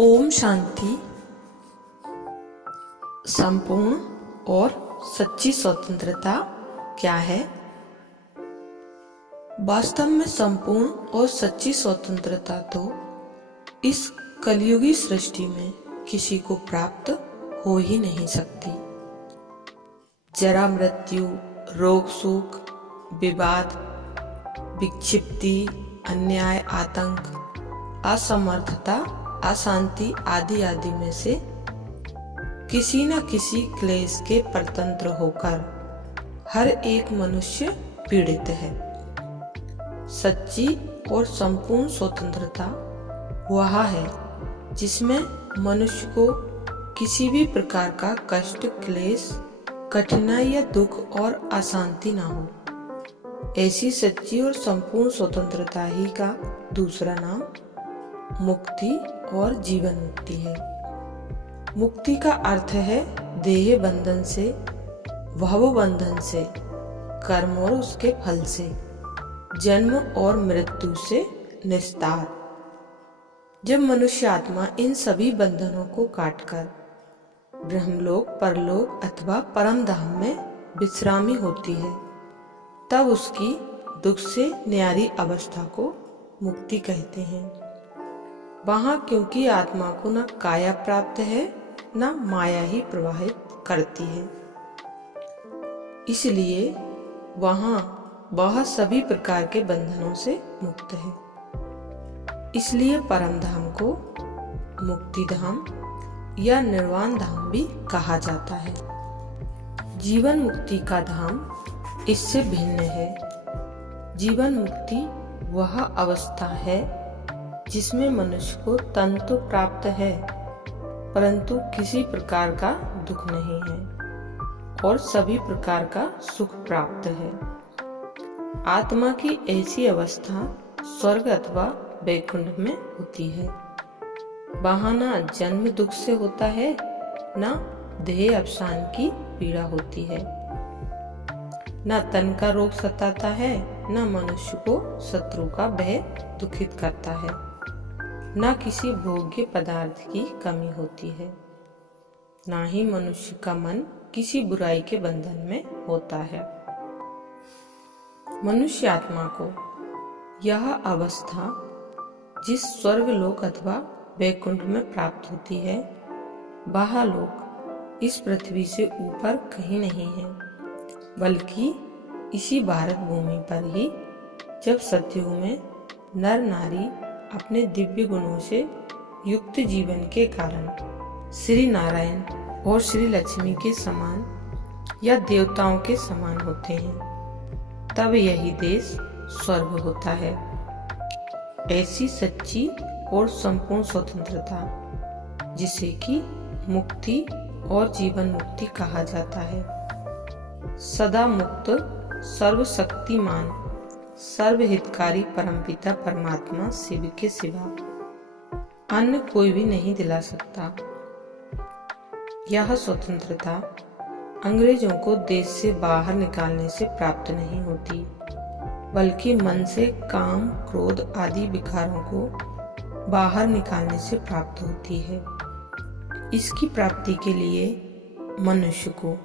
ओम शांति। संपूर्ण और सच्ची स्वतंत्रता क्या है? वास्तव में संपूर्ण और सच्ची स्वतंत्रता तो इस कलयुगी सृष्टि में किसी को प्राप्त हो ही नहीं सकती। जरा मृत्यु, रोग शोक, विवाद, विक्षिप्ति, अन्याय, आतंक, असमर्थता, अशांति आदि आदि में से किसी न किसी क्लेश के परतंत्र होकर हर एक मनुष्य पीड़ित है। सच्ची और संपूर्ण स्वतंत्रता वह है जिसमें मनुष्य को किसी भी प्रकार का कष्ट, क्लेश, कठिनाई या दुख और अशांति ना हो। ऐसी सच्ची और संपूर्ण स्वतंत्रता ही का दूसरा नाम मुक्ति और जीवन मुक्ति है। मुक्ति का अर्थ है देह बंधन से, भव बंधन से, कर्म और उसके फल से, जन्म और मृत्यु से निस्तार। जब मनुष्य आत्मा इन सभी बंधनों को काटकर ब्रह्मलोक, परलोक अथवा परम धाम में विश्रामी होती है, तब उसकी दुख से न्यारी अवस्था को मुक्ति कहते हैं। वहां क्योंकि आत्मा को न काया प्राप्त है न माया ही प्रवाहित करती है, इसलिए वहां वह सभी प्रकार के बंधनों से मुक्त है। इसलिए परम धाम को मुक्ति धाम या निर्वाण धाम भी कहा जाता है। जीवन मुक्ति का धाम इससे भिन्न है। जीवन मुक्ति वह अवस्था है जिसमें मनुष्य को तन तो प्राप्त है परंतु किसी प्रकार का दुख नहीं है और सभी प्रकार का सुख प्राप्त है। आत्मा की ऐसी अवस्था स्वर्ग अथवा वैकुंठ में होती है। वहां न जन्म दुख से होता है न देह अवसान की पीड़ा होती है, न तन का रोग सताता है, न मनुष्य को शत्रु का भय दुखित करता है, न किसी भोग्य पदार्थ की कमी होती है, न ही मनुष्य का मन किसी बुराई के बंधन में होता है। मनुष्य आत्मा को यह अवस्था जिस स्वर्ग लोक अथवा वैकुंठ में प्राप्त होती है, वह लोक इस पृथ्वी से ऊपर कहीं नहीं है, बल्कि इसी भारत भूमि पर ही जब सतयुग में नर नारी अपने दिव्य गुणों से युक्त जीवन के कारण श्री नारायण और श्री लक्ष्मी के समान या देवताओं के समान होते हैं, तब यही देश स्वर्ग होता है। ऐसी सच्ची और संपूर्ण स्वतंत्रता जिसे कि मुक्ति और जीवन मुक्ति कहा जाता है, सदा मुक्त, सर्वशक्तिमान, सर्वहितकारी परमपिता परमात्मा शिव के सिवा अन्य कोई भी नहीं दिला सकता। यह स्वतंत्रता अंग्रेजों को देश से बाहर निकालने से प्राप्त नहीं होती, बल्कि मन से काम, क्रोध आदि विकारों को बाहर निकालने से प्राप्त होती है। इसकी प्राप्ति के लिए मनुष्य को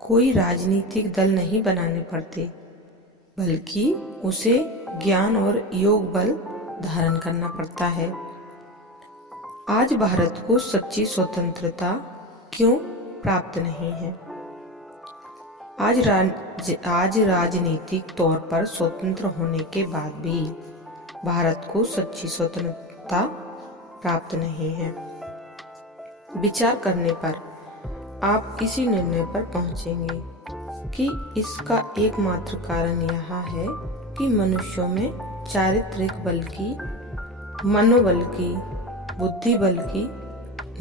कोई राजनीतिक दल नहीं बनाने पड़ते, बल्कि उसे ज्ञान और योग बल धारण करना पड़ता है। आज भारत को सच्ची स्वतंत्रता क्यों प्राप्त नहीं है? आज राजनीतिक तौर पर स्वतंत्र होने के बाद भी भारत को सच्ची स्वतंत्रता प्राप्त नहीं है। विचार करने पर आप इसी निर्णय पर पहुंचेंगे कि इसका एकमात्र कारण यह है कि मनुष्यों में चारित्रिक बल की, मनोबल की, बुद्धि बल की,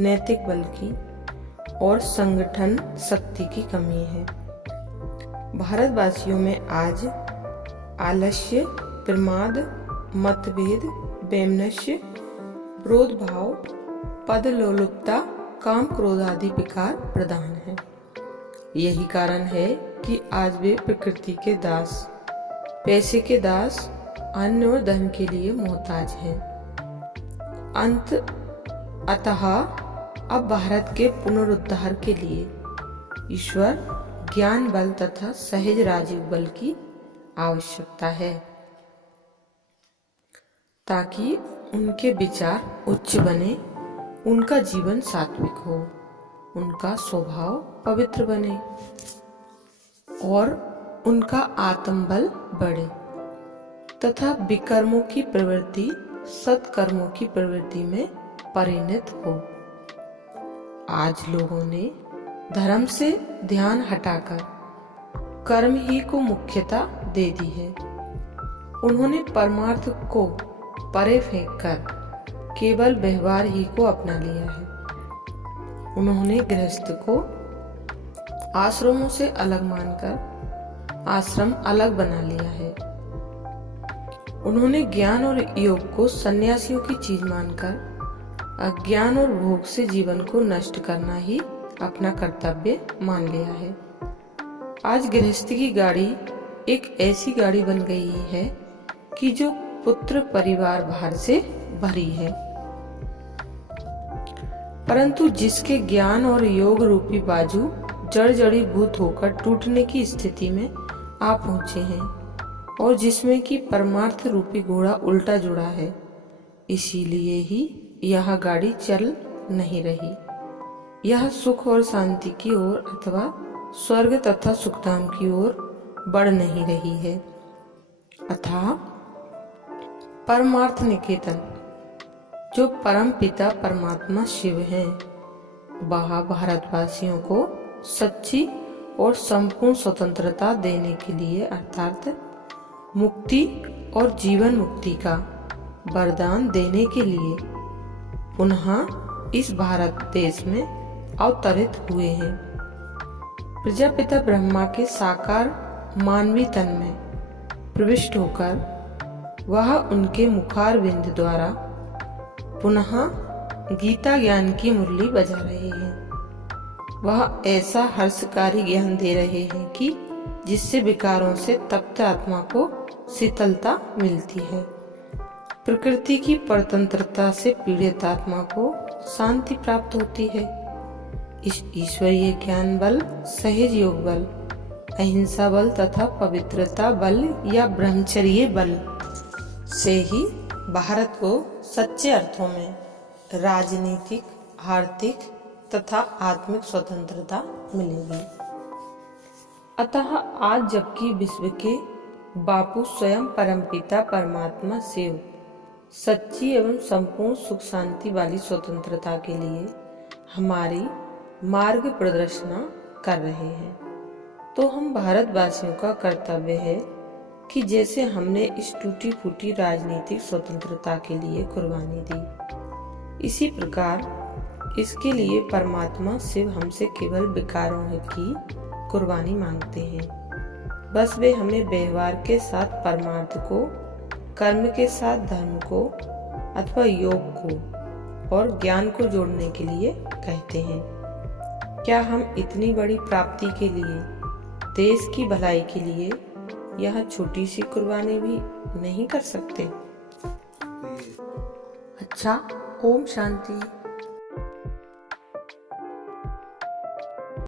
नैतिक बल की और संगठन शक्ति की कमी है। भारतवासियों में आज आलस्य, प्रमाद, मतभेद, वैमनस्य, क्रोध भाव, पद लोलुपता, काम, क्रोध आदि विकार प्रधान है। यही कारण है कि आज वे प्रकृति के दास, पैसे के दास, अन्न और धन के लिए मोहताज हैं। अंत अतः अब भारत के पुनरुद्धार के लिए ईश्वर ज्ञान बल तथा सहज राजीव बल की आवश्यकता है, ताकि उनके विचार उच्च बने, उनका जीवन सात्विक हो, उनका स्वभाव पवित्र बने और उनका आत्मबल बढ़े तथा विकर्मों की प्रवृत्ति सत्कर्मों की प्रवृत्ति में परिणत हो। आज लोगों ने धर्म से ध्यान हटाकर कर्म ही को मुख्यता दे दी है। उन्होंने परमार्थ को परे फेंककर केवल व्यवहार ही को अपना लिया है। उन्होंने गृहस्थ को आश्रमों से अलग मानकर आश्रम अलग बना लिया है। उन्होंने ज्ञान और योग को सन्यासियों की चीज मानकर अज्ञान और भोग से जीवन को नष्ट करना ही अपना कर्तव्य मान लिया है। आज गृहस्थी की गाड़ी एक ऐसी गाड़ी बन गई है कि जो पुत्र परिवार भार से भरी है, परंतु जिसके ज्ञान और योग रूपी बाजू जड़ जड़ीभूत होकर टूटने की स्थिति में आ पहुंचे हैं और जिसमें कि परमार्थ रूपी घोड़ा उल्टा जुड़ा है, इसीलिए ही यह गाड़ी चल नहीं रही। यह सुख और शांति की ओर अथवा स्वर्ग तथा सुखधाम की ओर बढ़ नहीं रही है। अतः परमार्थ निकेतन जो परम पिता परमात्मा शिव हैं, वह भारतवासियों को सच्ची और संपूर्ण स्वतंत्रता देने के लिए अर्थात मुक्ति और जीवन मुक्ति का वरदान देने के लिए पुनः इस भारत देश में अवतरित हुए हैं। प्रजापिता ब्रह्मा के साकार मानवी तन में प्रविष्ट होकर वह उनके मुखारविंद द्वारा पुनः गीता ज्ञान की मुरली बजा रहे हैं। वह ऐसा हर्षकारी ज्ञान दे रहे हैं कि जिससे विकारों से तप्त आत्मा को शीतलता मिलती है। प्रकृति की परतंत्रता से पीड़ित आत्मा को शांति प्राप्त होती है। इस ईश्वरीय ज्ञान बल, सहज योग बल, अहिंसा बल तथा पवित्रता बल या ब्रह्मचर्य बल से ही भारत को सच्चे अर्थों में राजनीतिक, आर्थिक तथा आत्मिक स्वतंत्रता मिलेगी। अतः आज जबकि विश्व के बापू स्वयं परमपिता परमात्मा शिव सच्ची एवं संपूर्ण सुख शांति वाली स्वतंत्रता के लिए हमारी मार्ग प्रदर्शना कर रहे हैं, तो हम भारतवासियों का कर्तव्य है कि जैसे हमने इस टूटी फूटी राजनीतिक स्वतंत्रता के लिए कुर्बानी दी, इसी प्रकार इसके लिए परमात्मा शिव हमसे केवल विकारों की कुर्बानी मांगते हैं। बस वे हमें व्यवहार के साथ परमार्थ को, कर्म के साथ धर्म को अथवा योग को और ज्ञान को जोड़ने के लिए कहते हैं। क्या हम इतनी बड़ी प्राप्ति के लिए, देश की भलाई के लिए यह छोटी सी कुर्बानी भी नहीं कर सकते? अच्छा, ओम शांति।